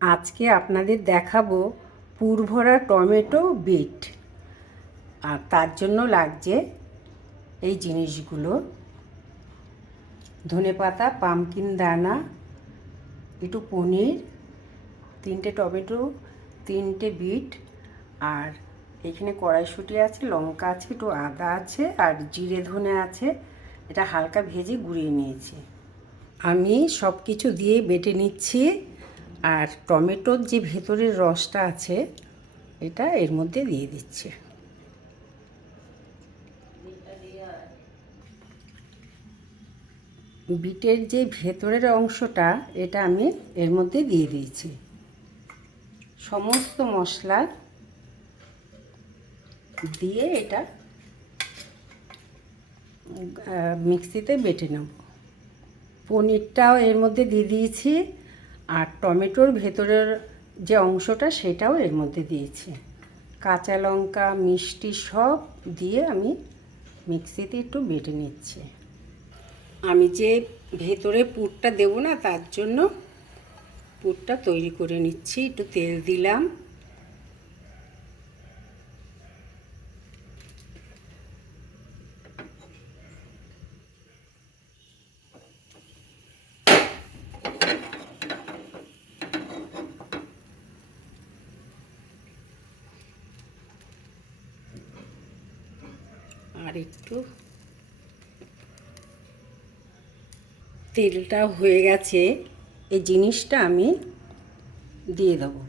আজকে আপনাদের দেখাবো পুরভরা টমেটো বিট। আর তার জন্য লাগছে এই জিনিসগুলো: ধনেপাতা, পামকিন দানা, একটু পনির, 3টে টমেটো, 3টে বিট, আর এখানে কড়াইশুঁটি আছে, লঙ্কা আছে, একটু আদা আছে, আর জিরে ধনে আছে। এটা হালকা ভেজে গুঁড়িয়ে নিয়েছি। আমি সব কিছু দিয়ে বেটে নিচ্ছি। আর টমেটোর যে ভেতরের রসটা আছে এটা এর মধ্যে দিয়ে দিচ্ছি। বিটের যে ভেতরের অংশটা এটা আমি এর মধ্যে দিয়ে দিয়েছি। সমস্ত মশলা দিয়ে এটা মিক্সিতে বেটে নেব। পনিরটাও এর মধ্যে দিয়ে দিয়েছি, আর টমেটোর ভেতরের যে অংশটা সেটাও এর মধ্যে দিয়েছি। কাঁচা লঙ্কা, মিষ্টি সব দিয়ে আমি মিক্সিতে একটু বেটে নিচ্ছি। আমি যে ভেতরে পুরটা দেবো না, তার জন্য পুরটা তৈরি করে নিচ্ছি। একটু তেল দিলাম, আর একটু তেলটা হয়ে গেছে। এই জিনিসটা আমি দিয়ে দেবো।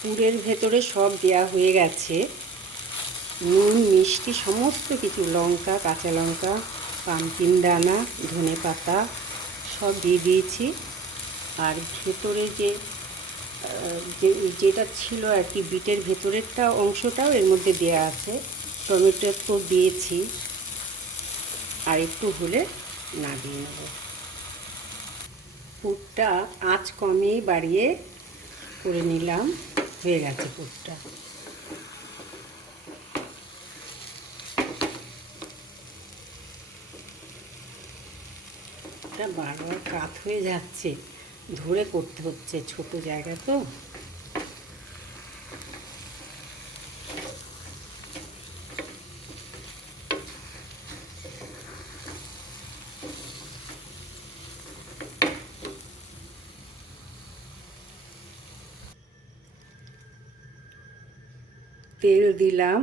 পুরের ভেতরে সব দেওয়া হয়ে গেছে। নুন, মিষ্টি সমস্ত কিছু, লঙ্কা, কাঁচা লঙ্কা, পামকিন দানা, ধনে পাতা সব দিয়ে দিয়েছি। আর ভেতরে যেটা ছিল আর কি, বিটের ভেতরেরটা অংশটাও এর মধ্যে দেওয়া আছে। টমেটো তো দিয়েছি, আর একটু হলে নামিয়ে নেব। পুরটা আঁচ কমিয়ে বাড়িয়ে করে নিলাম। হয়ে গেছে পুরটা। এটা বারবার কাত হয়ে যাচ্ছে, ধরে করতে হচ্ছে, ছোট জায়গা তো। তেল দিলাম,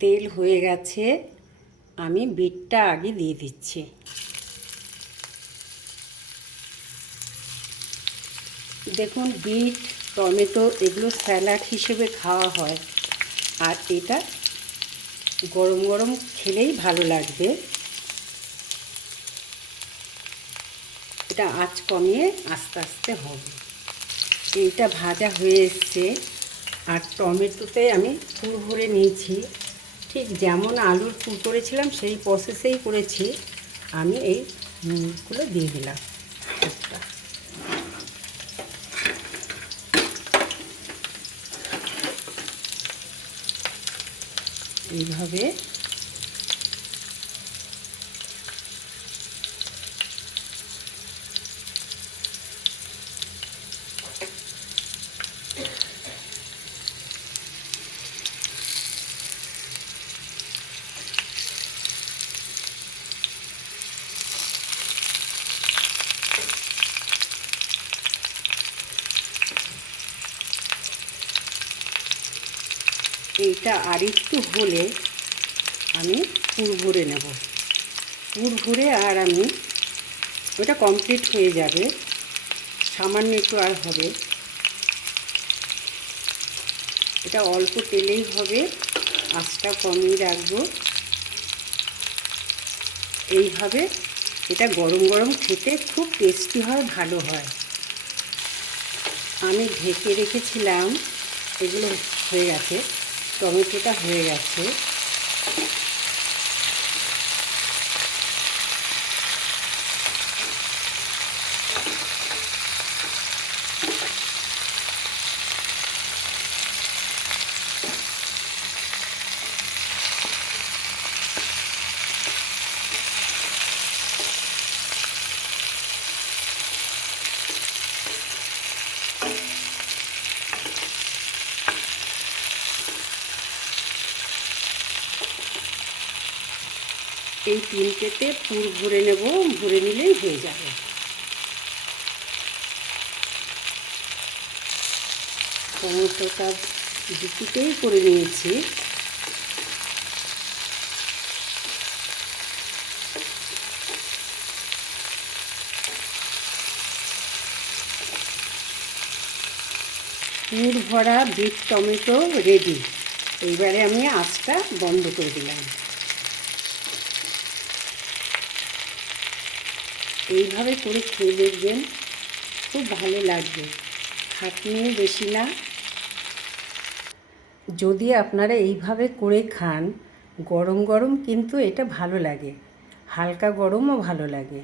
তেল হয়ে গেছে। আমি বিটটা আগে দিয়ে দিচ্ছি। দেখুন, বিট, টমেটো এগুলো স্যালাড হিসেবে খাওয়া হয়, আর এটা গরম গরম খেলেই ভালো লাগবে। এটা আঁচ কমিয়ে আস্তে আস্তে হবে। এইটা ভাজা হয়ে এসছে, আর টমেটোতে আমি পুর ভরে নিয়েছি। ঠিক যেমন আলুর পুর করেছিলাম সেই প্রসেসেই করেছি। আমি এইগুলো দিয়ে দিলাম। এইভাবে এইটা আর একটু হলে আমি পুর ভরে নেব। পুর ভরে আর আমি ওটা কমপ্লিট হয়ে যাবে, সামান্য একটু আর হবে। এটা অল্প তেলেই হবে, আঁচটা কমিয়ে রাখবো। এইভাবে এটা গরম গরম খেতে খুব টেস্টি হয়, ভালো হয়। আমি ঢেকে রেখেছিলাম এগুলো হয়ে গেছে, টমেটোটা হয়ে গেছে। এই তিনটেতে পুর ভরে নেব, ভরে নিলেই হয়ে যাবে। টমেটোটা দুটিতেই করে নিয়েছি। পুর ভরা বিট টমেটো রেডি। এইবারে আমি আঁচটা বন্ধ করে দিলাম। এইভাবে করে খেয়ে দেখবেন, খুব ভালো লাগবে, খাটনিও বেশি না। যদি আপনারা এইভাবে করে খান, গরম গরম কিন্তু এটা ভালো লাগে, হালকা গরমও ভালো লাগে।